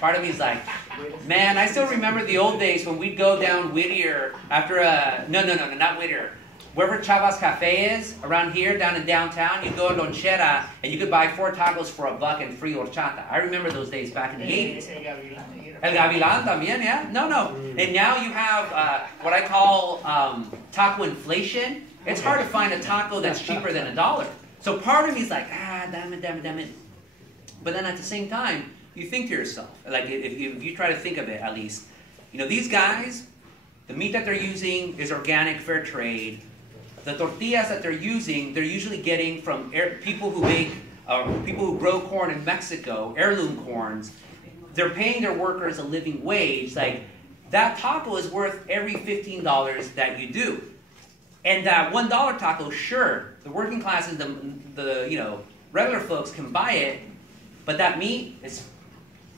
part of me is like, man, I still remember the old days when we'd go down Whittier after no, not Whittier. Wherever Chavas Cafe is, around here, down in downtown, you'd go to Lonchera, and you could buy 4 tacos for $1 and free horchata. I remember those days back in the 80s. El Gavilan también, yeah? No. And now you have what I call taco inflation. It's hard to find a taco that's cheaper than $1. So part of me is like, damn it. But then at the same time, you think to yourself, like if you try to think of it at least, you know, these guys, the meat that they're using is organic, fair trade. The tortillas that they're using, they're usually getting from people who people who grow corn in Mexico, heirloom corns. They're paying their workers a living wage. Like, that taco is worth every $15 that you do. And that $1 taco, sure, the working classes, the regular folks can buy it, but that meat is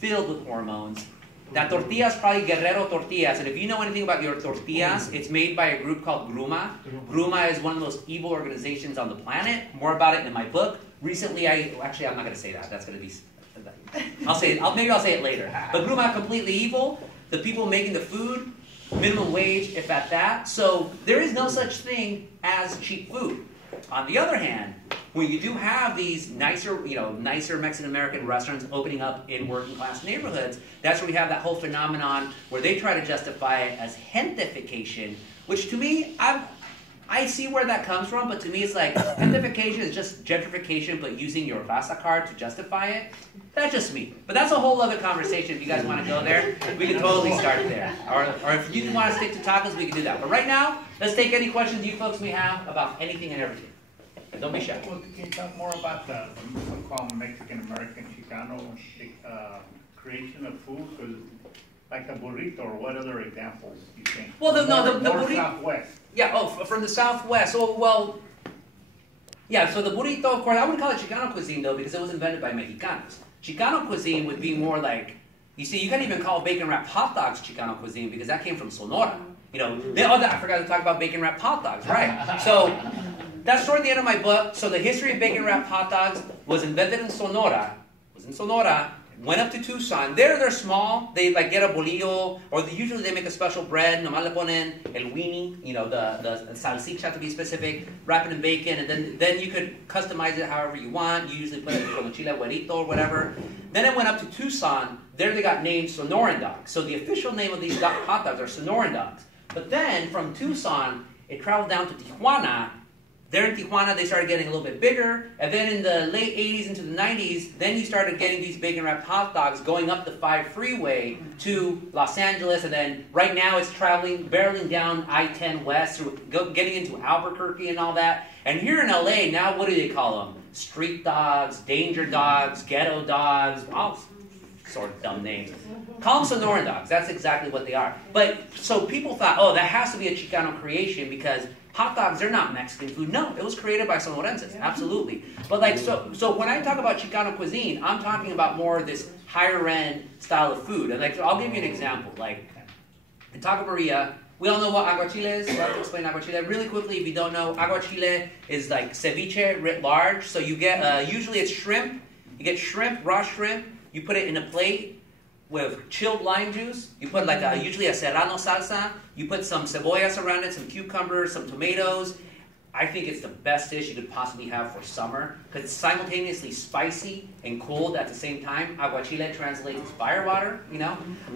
filled with hormones. That tortilla is probably Guerrero tortillas, and if you know anything about your tortillas, it's made by a group called Gruma. Gruma is one of the most evil organizations on the planet. More about it in my book. Recently, I'm not going to say that. That's going to be... maybe I'll say it later. But Gruma is completely evil. The people making the food, minimum wage, if at that. So there is no such thing as cheap food. On the other hand, when you do have these nicer Mexican-American restaurants opening up in working-class neighborhoods, that's where we have that whole phenomenon where they try to justify it as gentification, which to me, I see where that comes from, but to me it's like, gentification is just gentrification, but using your Raza card to justify it. That's just me. But that's a whole other conversation. If you guys want to go there, we can totally start there. Or if you want to stick to tacos, we can do that. But right now, let's take any questions you folks may have about anything and everything. Don't be shy. Well, can you talk more about the so-called Mexican-American Chicano creation of food? Because like the burrito, or what other examples do you think? Well, the burrito. Southwest. Yeah, from the Southwest. Oh, well, yeah, so the burrito, of course, I wouldn't call it Chicano cuisine, though, because it was invented by Mexicanos. Chicano cuisine would be more like, you see, you can't even call bacon-wrapped hot dogs Chicano cuisine, because that came from Sonora. You know, I forgot to talk about bacon-wrapped hot dogs, right? So that's toward the end of my book. So the history of bacon-wrapped hot dogs was invented in Sonora, went up to Tucson. They're small. They like get a bolillo, or usually they make a special bread. Nomás le ponen el weenie, the salsicha to be specific, wrap it in bacon, and then you could customize it however you want. You usually put it con chile güerito or whatever. Then it went up to Tucson. There they got named Sonoran dogs. So the official name of these hot dogs are Sonoran dogs. But then from Tucson, it traveled down to Tijuana. There in Tijuana, they started getting a little bit bigger, and then in the late 80s into the 90s, then you started getting these bacon-wrapped hot dogs going up the 5 freeway to Los Angeles, and then right now it's barreling down I-10 west, getting into Albuquerque and all that. And here in LA, now what do they call them? Street dogs, danger dogs, ghetto dogs, all sort of dumb names. Call them Sonoran dogs. That's exactly what they are. But so people thought, oh, that has to be a Chicano creation because hot dogs, they're not Mexican food. No, it was created by Sonorenses, absolutely. But like, so when I talk about Chicano cuisine, I'm talking about more this higher end style of food. And like, I'll give you an example. Like, in Taco Maria, we all know what aguachile is. So I have to explain aguachile really quickly. If you don't know, aguachile is like ceviche writ large. So you get, usually it's shrimp. You get shrimp, raw shrimp. You put it in a plate with chilled lime juice. You put like usually a serrano salsa. You put some cebollas around it, some cucumbers, some tomatoes. I think it's the best dish you could possibly have for summer because it's simultaneously spicy and cold at the same time. Aguachile translates as fire water,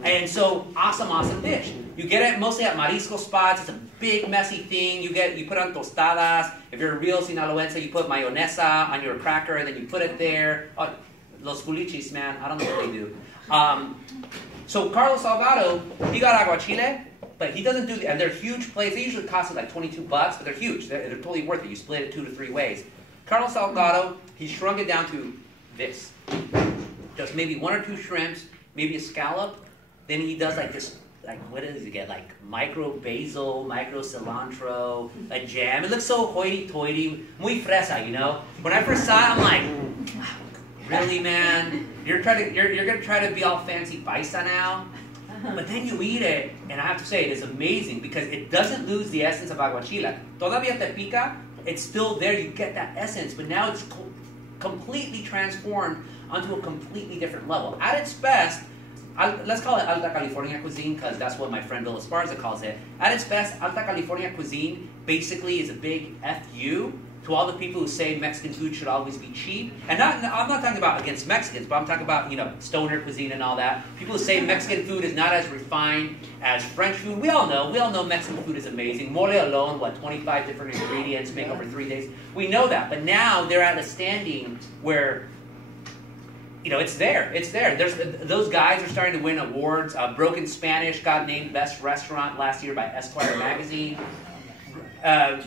And so, awesome dish. You get it mostly at marisco spots. It's a big, messy thing. You put on tostadas. If you're a real Sinaloense, you put mayonesa on your cracker, and then you put it there. Oh, los culichis, man. I don't know what they do. So Carlos Salgado, he got aguachile, but he doesn't do, and they're huge plates. They usually cost like $22, but they're huge. They're totally worth it. You split it 2 to 3 ways. Carlos Salgado, he shrunk it down to this. Just maybe 1 or 2 shrimps, maybe a scallop. Then he does like this, like what does he get? Like micro basil, micro cilantro, a jam. It looks so hoity-toity, muy fresa, When I first saw it, I'm like, really, man? You're gonna try to be all fancy paisa now? But then you eat it, and I have to say, it is amazing because it doesn't lose the essence of aguachile. Todavía te pica, it's still there, you get that essence, but now it's completely transformed onto a completely different level. At its best, let's call it Alta California cuisine because that's what my friend Bill Esparza calls it. At its best, Alta California cuisine basically is a big FU to all the people who say Mexican food should always be cheap. And I'm not talking about against Mexicans, but I'm talking about, stoner cuisine and all that. People who say Mexican food is not as refined as French food. We all know Mexican food is amazing. Mole alone, 25 different ingredients, make over 3 days. We know that, but now they're at a standing where it's there. It's there. Those guys are starting to win awards. Broken Spanish got named Best Restaurant last year by Esquire magazine.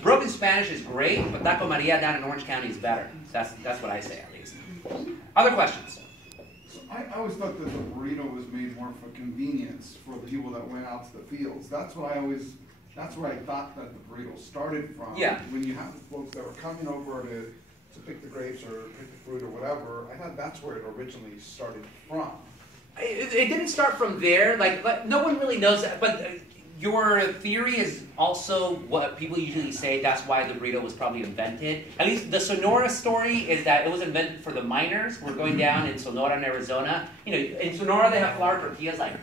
Broken Spanish is great, but Taco Maria down in Orange County is better. That's what I say, at least. Other questions? So I always thought that the burrito was made more for convenience for the people that went out to the fields. That's where I thought that the burrito started from. Yeah. When you have the folks that were coming over to pick the grapes or pick the fruit or whatever, I thought that's where it originally started from. It didn't start from there. Like no one really knows that, but your theory is also what people usually say. That's why the burrito was probably invented. At least the Sonora story is that it was invented for the miners. We're going down in Sonora and Arizona. In Sonora they have flour tortillas like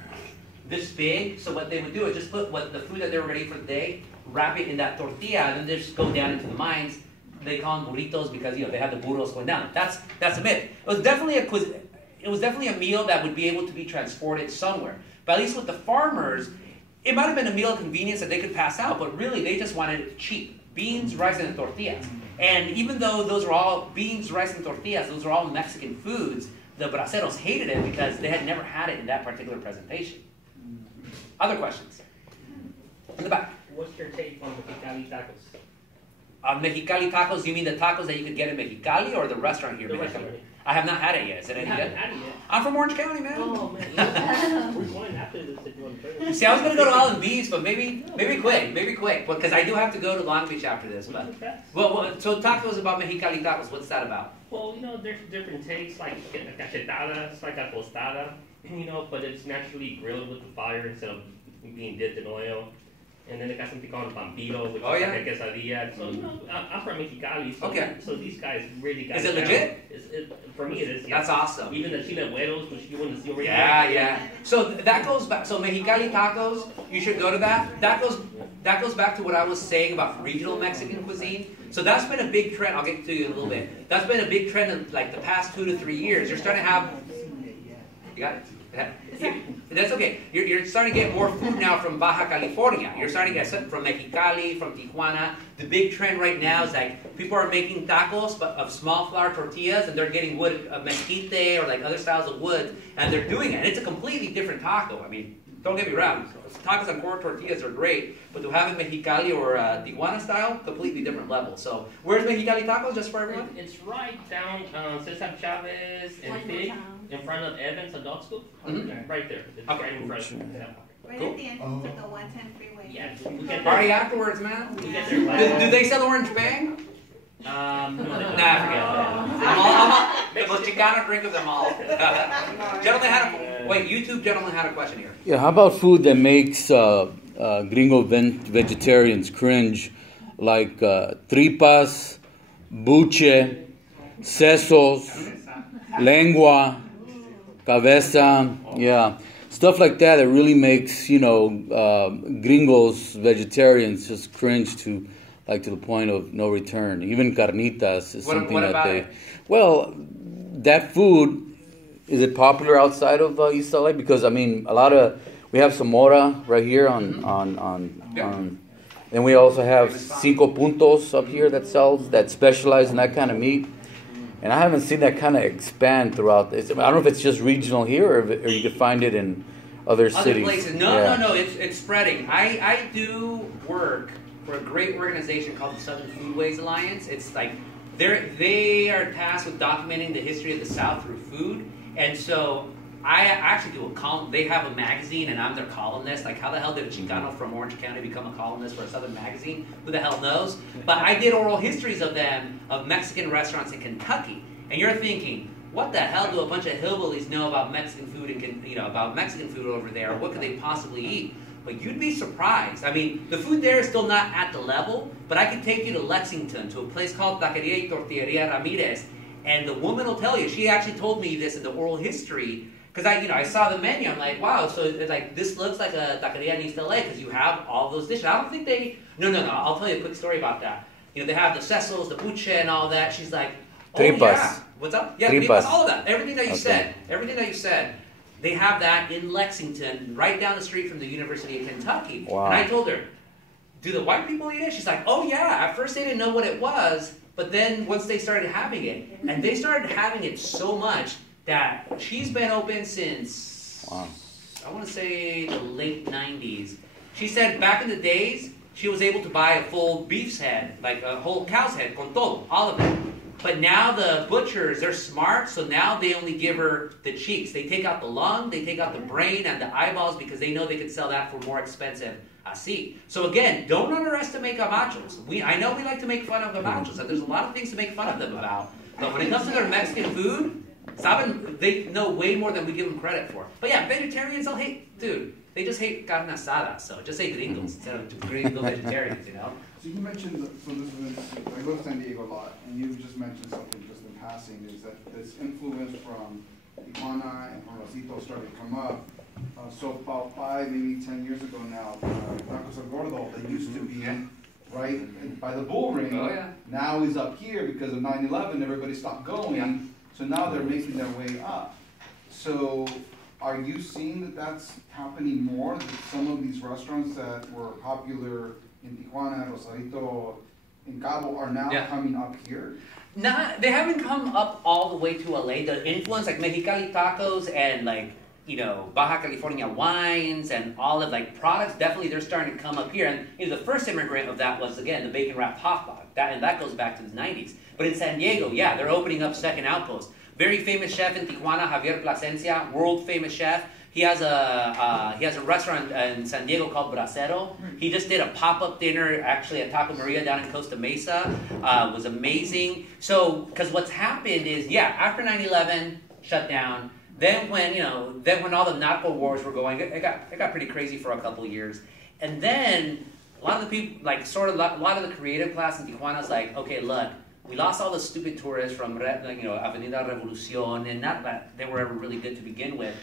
this big. So what they would do is just put the food that they were ready for the day, wrap it in that tortilla, and then they just go down into the mines. They call them burritos because they have the burros going down. That's a myth. It was definitely a meal that would be able to be transported somewhere. But at least with the farmers, it might have been a meal of convenience that they could pass out, but really they just wanted it cheap. Beans, rice, and tortillas. And even though those are all beans, rice, and tortillas, those are all Mexican foods, the braceros hated it because they had never had it in that particular presentation. Other questions? In the back. What's your take on the Mexicali tacos? On Mexicali tacos, you mean the tacos that you could get in Mexicali or the restaurant here in Mexicali? Restaurant. I have not had it yet. Is it any good? Had it yet. I'm from Orange County, man. Oh, man. We're going after this if you want to try it. See, I was going to go to Island Beach, but maybe quick, because I do have to go to Long Beach after this. But so tacos about Mexicali tacos. What's that about? Well, there's different tastes, like a cachetada, it's like a tostada, but it's naturally grilled with the fire instead of being dipped in oil. And then they got something called a pampiro, which is like a quesadilla. So, I'm from Mexicali, so these guys really got it. Is it legit? For me, it is. Yeah. That's awesome. Even the chile güeros, which you want to see over here. Yeah. So that goes back. So Mexicali tacos, you should go to that. That goes back to what I was saying about regional Mexican cuisine. So that's been a big trend. I'll get to you in a little bit. That's been a big trend in like the past 2 to 3 years. You're starting to have. You got it. That's okay. You're starting to get more food now from Baja California. You're starting to get from Mexicali, from Tijuana. The big trend right now is like people are making tacos but of small flour tortillas, and they're getting wood of mesquite or like other styles of wood, and they're doing it. And it's a completely different taco. I mean, don't get me wrong. Tacos on corn tortillas are great, but to have it Mexicali or Tijuana style, completely different level. So where's Mexicali tacos, just for everyone? It's right down Cesar Chavez and Fig, in front of Evans Adult School. Right there. It's right in front of Right at the entrance of the 110 freeway. Yeah. Party afterwards, man. We get there Do they sell orange bang? no, Nah, forget that. The most Chicano drink of them all. YouTube gentleman had a question here. Yeah, how about food that makes gringo vegetarians cringe, like tripas, buche, sesos, lengua, cabeza, stuff like that really makes, gringos, vegetarians just cringe to the point of no return. Even carnitas is something what that about they... it? Well, that food, is it popular outside of East LA? Because, we have Zamora right here and we also have Cinco Puntos up here that specialize in that kind of meat. And I haven't seen that kind of expand throughout this. I don't know if it's just regional here or you could find it in other cities. Places. No, it's spreading. I do work for a great organization called the Southern Foodways Alliance. It's like they are tasked with documenting the history of the South through food. And so I actually do a column. They have a magazine, and I'm their columnist. Like, how the hell did a Chicano from Orange County become a columnist for a Southern magazine? Who the hell knows? But I did oral histories of them, of Mexican restaurants in Kentucky. And you're thinking, what the hell do a bunch of hillbillies know about Mexican food and about Mexican food over there? What could they possibly eat? But you'd be surprised. I mean, the food there is still not at the level, but I can take you to Lexington, to a place called Taqueria y Tortilleria Ramirez, and the woman will tell you, she actually told me this in the oral history, because I saw the menu. I'm like, wow. So it's like this looks like a taqueria in East LA because you have all those dishes. I don't think they. No. I'll tell you a quick story about that. They have the sesos, the buche, and all that. She's like, oh Tripas. yeah, what's up? Yeah, Tripas. all of that. Everything that you Okay. said. They have that in Lexington, right down the street from the University of Kentucky. Wow. And I told her, do the white people eat it? She's like, oh yeah. At first they didn't know what it was, but then once they started having it, and they started having it so much that she's been open since, Wow. I want to say the late 90s. She said back in the days, she was able to buy a full beef's head, like a whole cow's head, con todo, all of it. But now the butchers, they're smart, so now they only give her the cheeks. They take out the lung, they take out the brain and the eyeballs because they know they could sell that for more expensive así. So again, don't underestimate gabachos. I know we like to make fun of gabachos, and there's a lot of things to make fun of them about. But when it comes to their Mexican food, they know way more than we give them credit for. But yeah, vegetarians, they'll hate, dude. They just hate carne asada, so just say gringos instead of gringo vegetarians, So you mentioned, so this is interesting. I go to San Diego a lot, and you just mentioned something just in passing, is that this influence from Tijuana and from Rosito started to come up. So about 5, maybe 10 years ago now, Tacos El Gordo, that used to be right by the bull ring. Oh, yeah. Now he's up here because of 9/11, everybody stopped going. Yeah. So now they're making their way up. So are you seeing that that's happening more? That some of these restaurants that were popular in Tijuana, Rosarito, in Cabo are now coming up here? They haven't come up all the way to LA. The influence, like Mexicali tacos and like, Baja California wines and all of like products, definitely they're starting to come up here. And the first immigrant of that was, again, the bacon wrapped hot dog. That goes back to the 90s. But in San Diego, they're opening up second outposts. Very famous chef in Tijuana, Javier Plasencia, world famous chef. He has a restaurant in San Diego called Bracero. He just did a pop-up dinner actually at Taco Maria down in Costa Mesa. It was amazing. So, because what's happened is, after 9/11 shut down, then when all the narco wars were going, it got pretty crazy for a couple of years, and then a lot of the people, like a lot of the creative class in Tijuana is like, okay, look. We lost all the stupid tourists from Avenida Revolucion, and not that they were ever really good to begin with.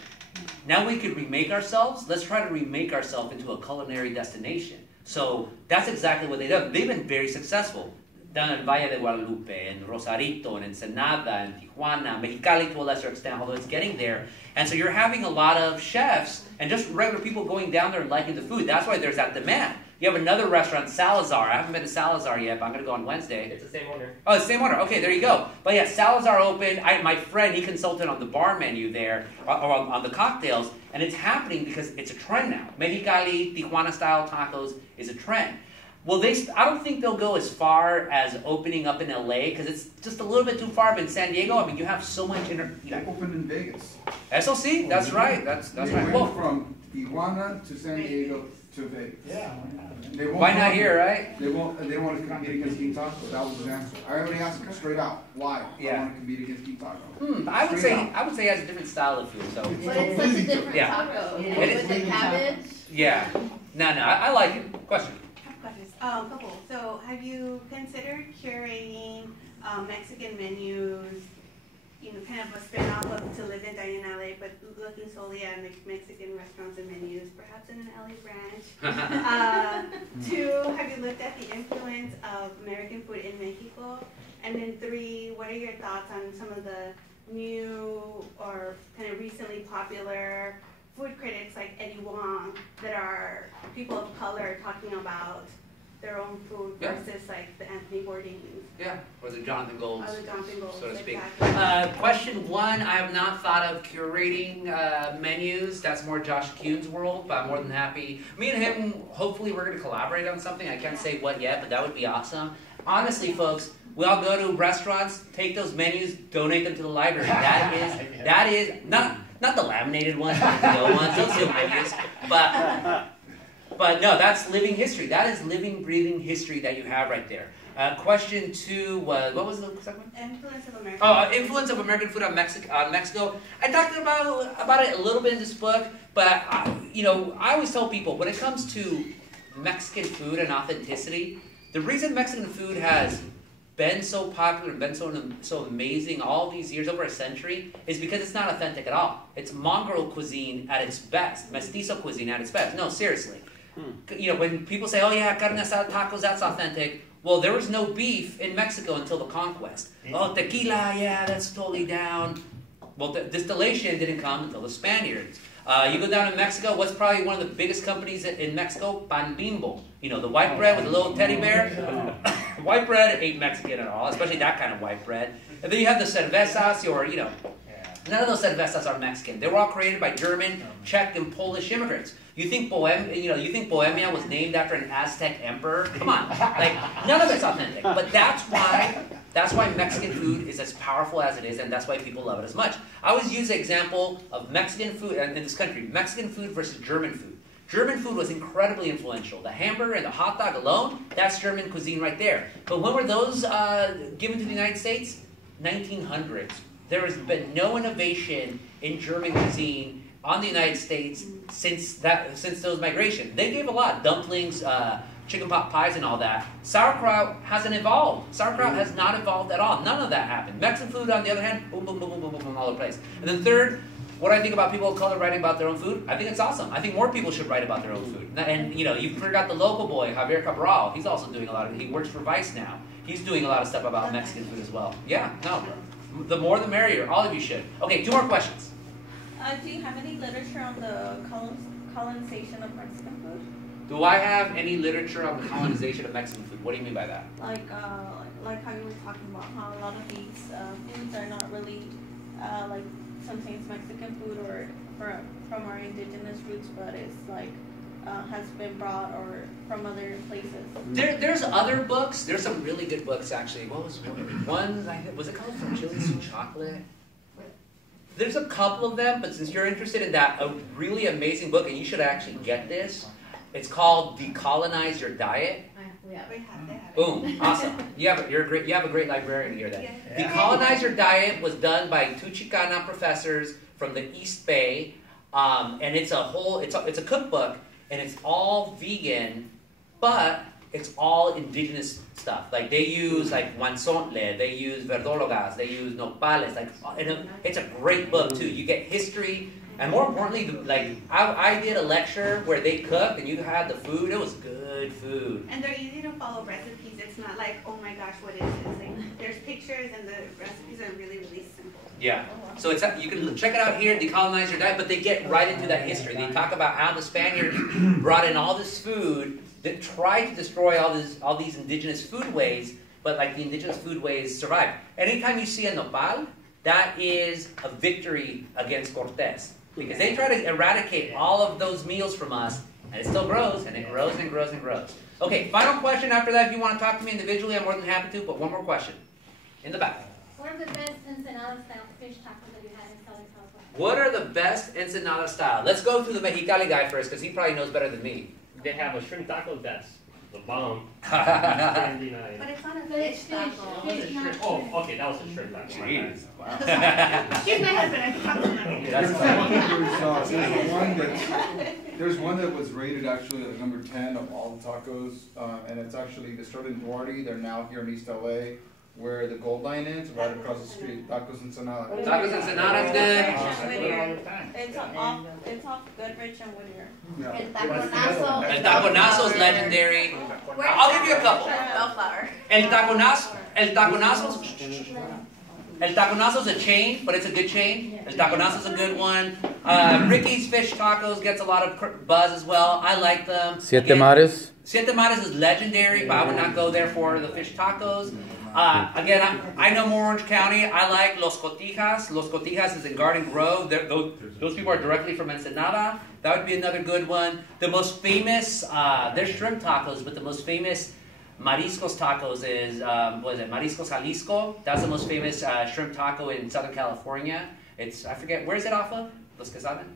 Now we could remake ourselves. Let's try to remake ourselves into a culinary destination. So that's exactly what they've done. They've been very successful. Down in Valle de Guadalupe, and Rosarito, and Ensenada, and Tijuana, Mexicali to a lesser extent, although it's getting there. And so you're having a lot of chefs and just regular people going down there and liking the food. That's why there's that demand. You have another restaurant, Salazar. I haven't been to Salazar yet, but I'm going to go on Wednesday. It's the same owner. Oh, it's the same owner. Okay, there you go. But yeah, Salazar opened. My friend, he consulted on the bar menu there, or on the cocktails, and it's happening because it's a trend now. Mexicali, Tijuana-style tacos is a trend. Well, I don't think they'll go as far as opening up in LA because it's just a little bit too far. But in San Diego, I mean, you have so much. They opened in Vegas. SOC, that's right. That's they right. Went Well, from Tijuana to San Diego to Vegas. Yeah. Why not here, right? They won't want to compete against King Taco. That was his answer. I already asked him straight out. Why? Yeah. I want to compete against King Taco. I would say it has a different style of food. So But it's such a different Yeah. taco. It With is. the cabbage. yeah, no, I like it. Question. Questions. Couple. So, have you considered curating Mexican menus? Kind of a spin-off of To Live and Die in LA, but looking solely at Mexican restaurants and menus, perhaps in an LA branch. 2, have you looked at the influence of American food in Mexico? And then 3, what are your thoughts on some of the new or kind of recently popular food critics like Eddie Wong that are people of color talking about their own food versus like the Anthony Bourdains? Yeah, or the Jonathan Golds, Or the Jonathan Golds, so to speak. exactly. Question 1, I have not thought of curating menus. That's more Josh Kuhn's world, but I'm more than happy. Me and him, hopefully we're going to collaborate on something. I can't say what yet, but that would be awesome. Honestly, folks, we all go to restaurants, take those menus, donate them to the library. That is not the laminated ones, the real ones, those real menus, but no, that's living history. That is living, breathing history that you have right there. Question 2 was, what was the second one? Influence of American Oh, influence of American food on Mexico. I talked about it a little bit in this book, but I always tell people when it comes to Mexican food and authenticity, the reason Mexican food has been so popular and been so amazing all these years, over a century, is because it's not authentic at all. It's mongrel cuisine at its best, mestizo cuisine at its best. No, seriously. You know, when people say, oh yeah, carne asada tacos, that's authentic. Well, there was no beef in Mexico until the conquest. Oh, tequila, yeah, that's totally down. Well, distillation didn't come until the Spaniards. You go down to Mexico, what's probably one of the biggest companies in Mexico? Pan Bimbo. You know, the white bread with the little teddy bear. White bread ain't Mexican at all, especially that kind of white bread. And then you have the cervezas, or, you know, none of those cervezas are Mexican. They were all created by German, Czech, and Polish immigrants. You think Bohemia was named after an Aztec emperor? Come on, like none of it's authentic. But that's why Mexican food is as powerful as it is, and that's why people love it as much. I always use the example of Mexican food in this country: Mexican food versus German food. German food was incredibly influential. The hamburger and the hot dog alone, that's German cuisine right there. But when were those given to the United States? 1900s. There has been no innovation in German cuisine on the United States since those migrations. They gave a lot: dumplings, chicken pot pies, and all that. Sauerkraut hasn't evolved. Sauerkraut has not evolved at all. None of that happened. Mexican food, on the other hand, boom, boom, boom, boom, boom, boom, boom, all over the place. And then third, what I think about people of color writing about their own food, I think it's awesome. I think more people should write about their own food. And you know, you forgot the local boy, Javier Cabral. He's also doing a lot of it. He works for Vice now. He's doing a lot of stuff about Mexican food as well. Yeah, no, the more the merrier. All of you should. Okay, 2 more questions. Do you have any literature on the colonization of Mexican food? Do I have any literature on the colonization of Mexican food? What do you mean by that? Like how you were talking about how a lot of these foods are not really like sometimes Mexican food or from our indigenous roots, but it's like has been brought or from other places. There's other books. There's some really good books actually. What was one? Was it called From Chilies to Chocolate? There's a couple of them, but since you're interested in that, a really amazing book, and you should actually get this. It's called Decolonize Your Diet. Boom! Awesome. You have a great librarian here. Then Decolonize Your Diet was done by 2 Chicana professors from the East Bay, and it's a cookbook, and it's all vegan, but it's all indigenous stuff. Like they use like guanzontle, they use verdologas, they use nopales. Like it's a great book too. You get history, and more importantly, like I did a lecture where they cooked and you had the food. It was good food. And they're easy to follow recipes. It's not like, oh my gosh, what is this? Like, there's pictures and the recipes are really, really simple. Yeah. So you can check it out here, Decolonize Your Diet, but they get right into that history. They talk about how the Spaniards brought in all this food that tried to destroy all these indigenous foodways, but like the indigenous foodways survived. Anytime you see a nopal, that is a victory against Cortés, because they try to eradicate all of those meals from us, and it still grows, and it grows and grows and grows. Okay, final question after that. If you want to talk to me individually, I'm more than happy to, but one more question. In the back. What are the best Ensenada-style fish tacos that you had in Southern California? What are the best Ensenada style? Let's go through the Mexicali guy first, because he probably knows better than me. They have a shrimp taco that's the bomb. But it's not a fish taco. Oh, okay, that was a shrimp taco. Jeez. Wow. Here's my husband. I can talk to him. There's one that was rated actually like number 10 of all the tacos, and it's actually they started in Duarte. They're now here in East LA, where the Gold Line is, right across the street. Tacos Ensenada. Tacos Ensenada is good. It's off Goodrich and Whittier. Yeah. El Taconazo is legendary. I'll give you a couple. Bellflower. El Taconazo is a chain, but it's a good chain. El Taconazo is a good one. Ricky's Fish Tacos gets a lot of buzz as well. I like them. Siete Mares? Siete Mares is legendary, but I would not go there for the fish tacos. Again, I know more Orange County. I like Los Cotijas. Los Cotijas is in Garden Grove. Those people are directly from Ensenada. That would be another good one. The most famous, they're shrimp tacos, but the most famous Mariscos tacos is, Mariscos Jalisco. That's the most famous shrimp taco in Southern California. I forget, where is it off of? Los que saben?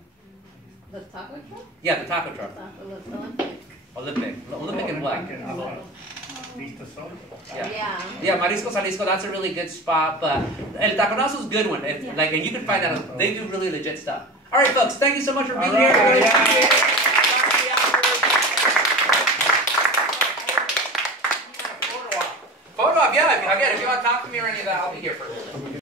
The taco truck? Yeah, the taco truck. Olympic and what? Yeah, Mariscos Jalisco, that's a really good spot, but El Taconazo is a good one. And you can find that, they do really legit stuff. All right, folks, thank you so much for being here.